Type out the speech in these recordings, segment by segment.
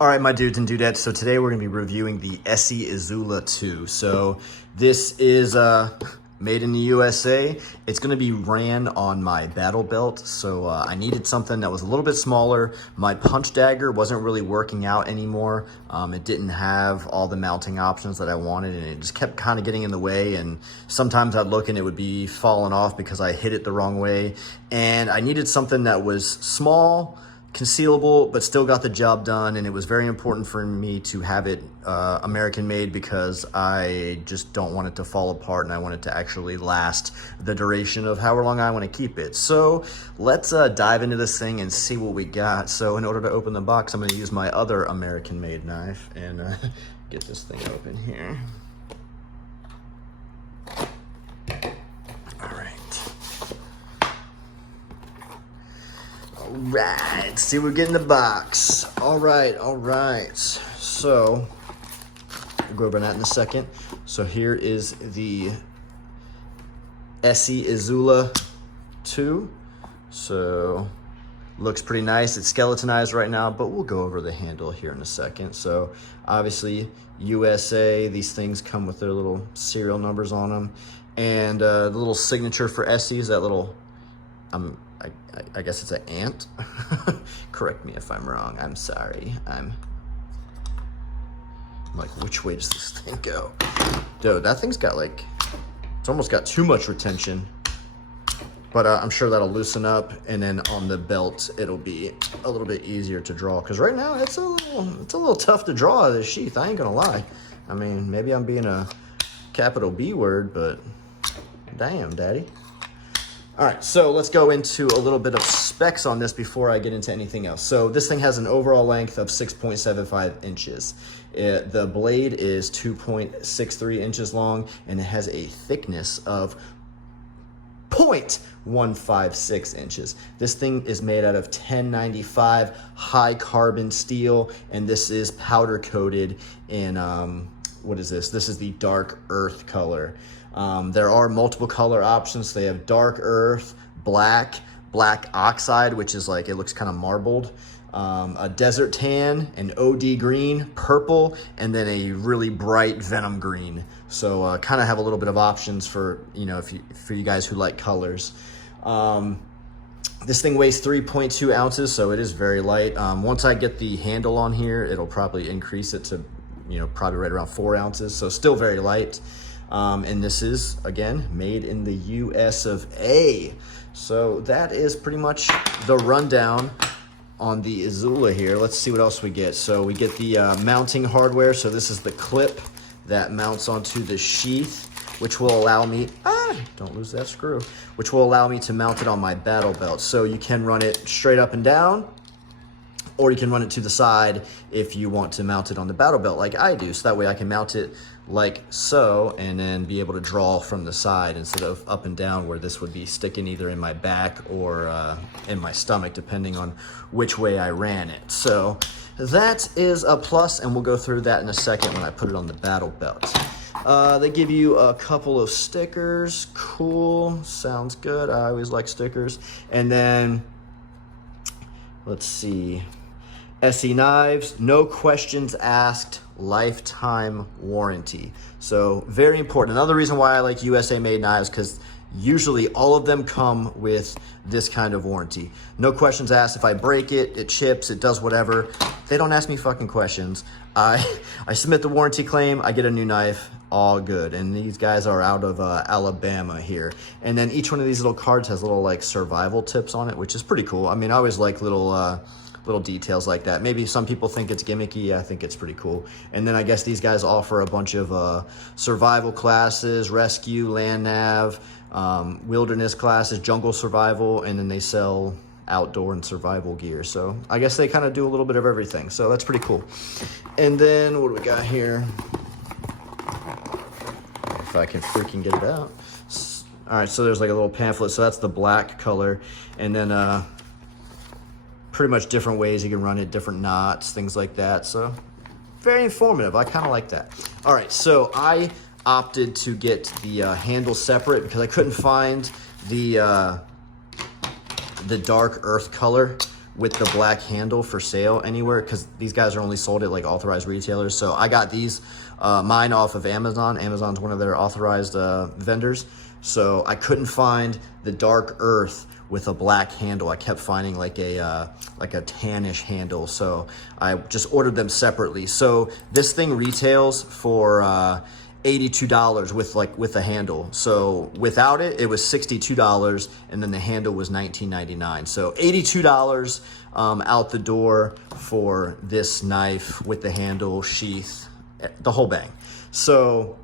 All right, my dudes and dudettes, so today we're gonna be reviewing the Esee Izula II. So this is made in the USA. It's gonna be ran on my battle belt. So I needed something that was a little bit smaller. My punch dagger wasn't really working out anymore. It didn't have all the mounting options that I wanted, and it just kept kind of getting in the way. And sometimes I'd look and it would be falling off because I hit it the wrong way. And I needed something that was small, concealable, but still got the job done. And it was very important for me to have it American made because I just don't want it to fall apart, and I want it to actually last the duration of however long I want to keep it. So let's dive into this thing and see what we got. So in order to open the box, I'm going to use my other American made knife and get this thing open here. Right, let's see what we get in the box. All right. So, we'll go over that in a second. So here is the Esee Izula II. So, looks pretty nice. It's skeletonized right now, but we'll go over the handle here in a second. So, obviously, USA, these things come with their little serial numbers on them. And the little signature for Esee is that little, I guess it's an ant. Correct me if I'm wrong. I'm sorry. I'm like, which way does this thing go? Dude, that thing's got like, it's almost got too much retention. But I'm sure that'll loosen up, and then on the belt, it'll be a little bit easier to draw. Because right now, it's a little tough to draw out of this sheath. I ain't gonna lie. I mean, maybe I'm being a capital B word, but damn, daddy. All right, so let's go into a little bit of specs on this before I get into anything else. So this thing has an overall length of 6.75 inches. The blade is 2.63 inches long, and it has a thickness of 0.156 inches. This thing is made out of 1095 high carbon steel, and this is powder coated in, what is this? This is the dark earth color. There are multiple color options. They have dark earth, black oxide, which is like, it looks kind of marbled, a desert tan, an OD green, purple, and then a really bright venom green. So kind of have a little bit of options for, you know, for you guys who like colors. This thing weighs 3.2 ounces, so it is very light. Once I get the handle on here, it'll probably increase it to, you know, probably right around 4 ounces. So still very light. And this is, again, made in the US of A. So that is pretty much the rundown on the Izula here. Let's see what else we get. So we get the mounting hardware. So this is the clip that mounts onto the sheath, which will allow me, don't lose that screw, which will allow me to mount it on my battle belt. So you can run it straight up and down, or you can run it to the side if you want to mount it on the battle belt like I do. So that way I can mount it like so, and then be able to draw from the side instead of up and down, where this would be sticking either in my back or in my stomach, depending on which way I ran it. So that is a plus, and we'll go through that in a second when I put it on the battle belt. They give you a couple of stickers. Cool, sounds good. I always like stickers. And then, let's see, Esee knives, no questions asked, lifetime warranty. So very important. Another reason why I like USA made knives, because usually all of them come with this kind of warranty. No questions asked. If I break it, it chips, it does whatever. They don't ask me fucking questions. I submit the warranty claim, I get a new knife, all good. And these guys are out of Alabama here. And then each one of these little cards has little like survival tips on it, which is pretty cool. I mean, I always like little details like that. Maybe some people think it's gimmicky. I think it's pretty cool. And then I guess these guys offer a bunch of survival classes, rescue, land nav, wilderness classes, jungle survival, and then they sell outdoor and survival gear. So I guess they kind of do a little bit of everything. So that's pretty cool. And then what do we got here? If I can freaking get it out. All right, so there's like a little pamphlet. So that's the black color. And then pretty much different ways you can run it, different knots, things like that. So very informative. I kind of like that. All right, so I opted to get the handle separate because I couldn't find the dark earth color with the black handle for sale anywhere, because these guys are only sold at like authorized retailers. So I got these, mine off of Amazon. Amazon's one of their authorized vendors. So I couldn't find the dark earth with a black handle. I kept finding like a tannish handle. So I just ordered them separately. So this thing retails for $82 with the handle. So without it, it was $62, and then the handle was $19.99. So $82 out the door for this knife with the handle, sheath, the whole bang. So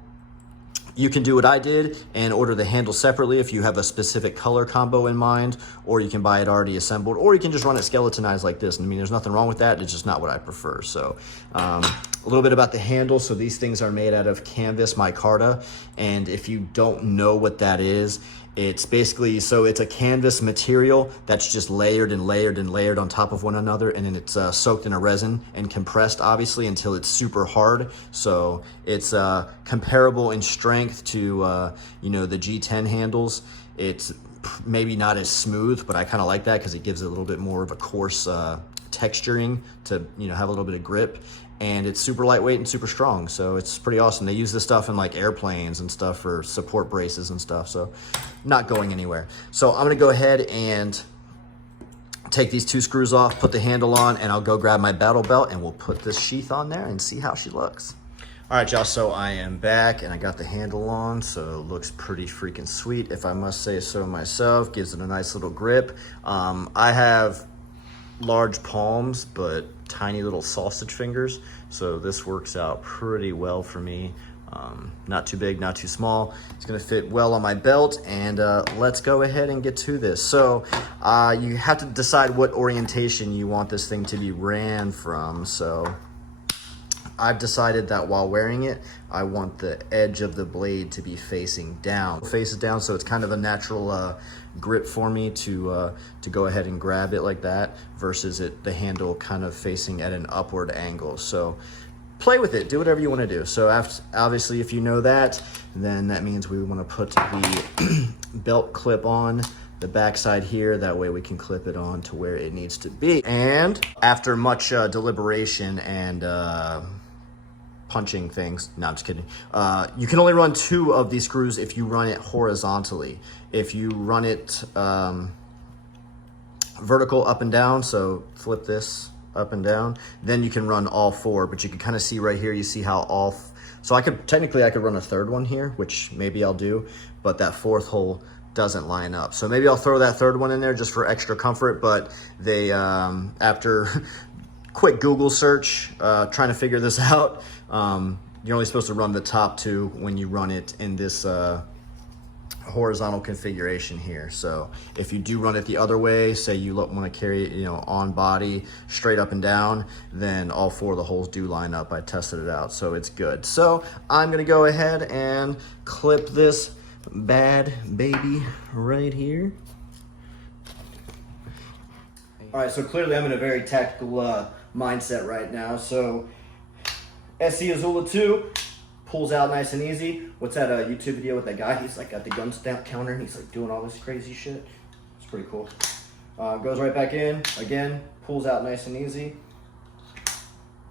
you can do what I did and order the handle separately if you have a specific color combo in mind, or you can buy it already assembled, or you can just run it skeletonized like this. I mean, there's nothing wrong with that. It's just not what I prefer. So a little bit about the handle. So these things are made out of canvas micarta. And if you don't know what that is, it's basically, so it's a canvas material that's just layered and layered and layered on top of one another, and then it's soaked in a resin and compressed, obviously, until it's super hard. So it's comparable in strength to, you know, the G10 handles. It's maybe not as smooth, but I kind of like that because it gives it a little bit more of a coarse texturing to, you know, have a little bit of grip. And it's super lightweight and super strong, so it's pretty awesome. They use this stuff in like airplanes and stuff for support braces and stuff, so not going anywhere. So I'm gonna go ahead and take these 2 screws off, put the handle on, and I'll go grab my battle belt and we'll put this sheath on there and see how she looks. All right, y'all, so I am back and I got the handle on, so it looks pretty freaking sweet, if I must say so myself. Gives it a nice little grip. I have large palms, but tiny little sausage fingers, so this works out pretty well for me. Not too big, not too small. It's gonna fit well on my belt, and let's go ahead and get to this. So you have to decide what orientation you want this thing to be ran from. So I've decided that while wearing it, I want the edge of the blade to be facing down. Faces down, so it's kind of a natural grip for me to go ahead and grab it like that, versus the handle kind of facing at an upward angle. So play with it, do whatever you want to do. So obviously, if you know that, then that means we want to put the belt clip on the backside here. That way we can clip it on to where it needs to be. And after much deliberation and punching things, no, I'm just kidding. You can only run 2 of these screws if you run it horizontally. If you run it vertical up and down, so flip this up and down, then you can run all 4. But you can kind of see right here, you see how so I could run a 3rd one here, which maybe I'll do, but that 4th hole doesn't line up. So maybe I'll throw that 3rd one in there just for extra comfort. But they, after quick Google search, trying to figure this out, you're only supposed to run the top 2 when you run it in this horizontal configuration here. So if you do run it the other way, say you want to carry it, you know, on body straight up and down, then all 4 of the holes do line up. I tested it out, so it's good. So I'm gonna go ahead and clip this bad baby right here. All right, so clearly I'm in a very tactical mindset right now. So Esee Izula II pulls out nice and easy. What's that YouTube video with that guy? He's like got the gun stamp counter and he's like doing all this crazy shit. It's pretty cool. Goes right back in, again, pulls out nice and easy.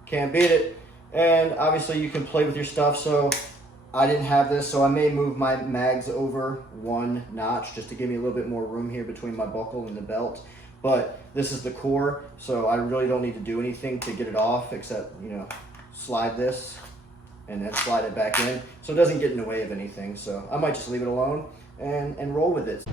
Can't beat it. And obviously you can play with your stuff. So I didn't have this, so I may move my mags over 1 notch just to give me a little bit more room here between my buckle and the belt. But this is the core, so I really don't need to do anything to get it off except, you know, slide this and then slide it back in, so it doesn't get in the way of anything. So I might just leave it alone and roll with it.